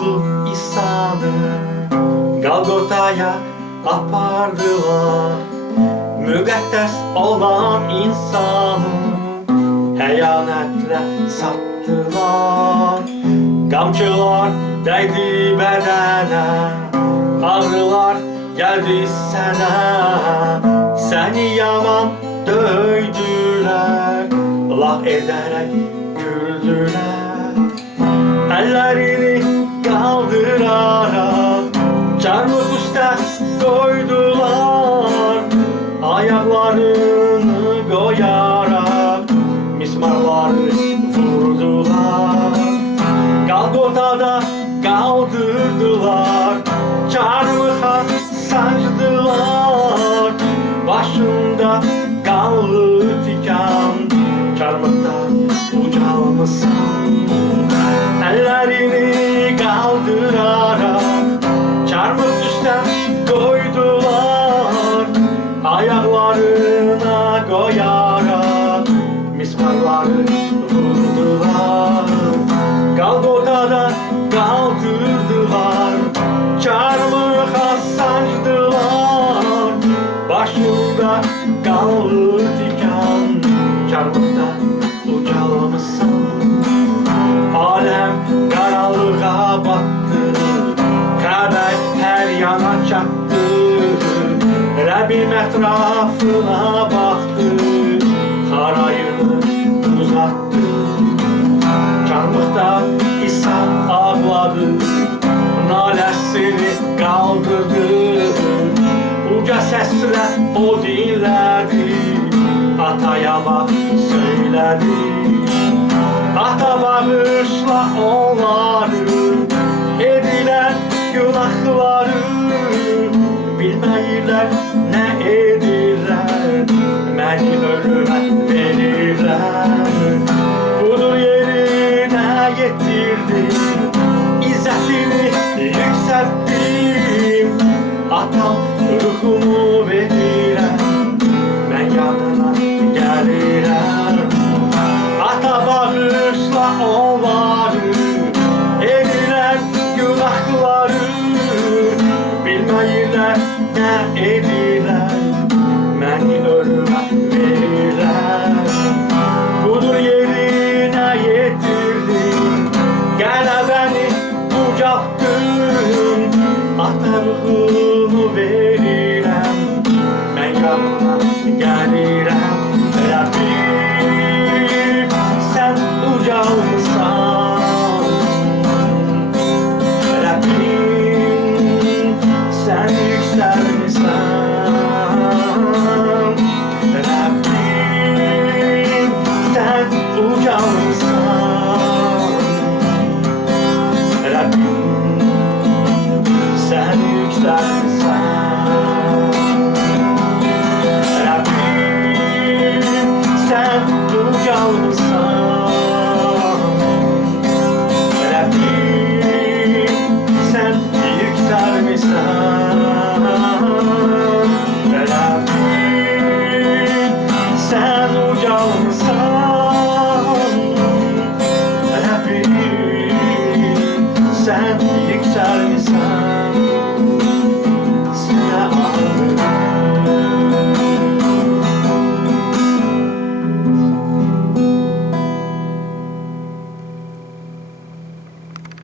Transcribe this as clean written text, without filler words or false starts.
kulu İsa'nı Golgota'ya apardılar. Müqəddəs olan insanı həyanətlə sattılar. Qamçılar dəydi bədənə, ağrılar gəldi sənə. Səni yaman döydülər, laf edərək güldülər. Əllərini qaldıraraq çarmıx üstə qoydular. Ayaqlarını qoyaraq mismarları vurdular. Golgotada qaldırdılar, çarmıxa sancdılar. Başında qanlı tikan, çarmıqda ucalmısan. Əllərini qaldıraraq çarmıx üstə qoydular. Ayaqlarına qoyaraq mismarları vurdular. Golgotada qaldırdılar, çarmıxa sancdılar. Başında qanlı tikan, çarmıqda ucalmısan. Aləm qaranlığa batdı, xəbər hər yana çatdı. Rəbbim ətrafına baxdı, xarayını uzatdı. Çarmıqda İsa ağladı, naləsini qaldırdı. Uca səslə o dinlədi, ataya bax söylədi. Ata bağışla onları, edilən günahları. Bilməyirlər nə edirlər, məni ölümə verirlər. Budur yerinə yetirdim, İzzətini yüksəltdim. Atam ruhumu verirəm, mən yanına gəlirəm. Ata bağışla onları, edilən günahları. Bilməyirlər nə edirlər, məni ölümə verirlər. Budur yerinə yetirdim, qələbəni ucaltdım. Ata ruhumu verirəm, mən yanına gəlirəm. Rəbbim, sən ucalmısan. Rəbbim, sən yüksəlmisən. Rəbbim, sən ucalmısan. Rəbbim, sən yüksəlmisən.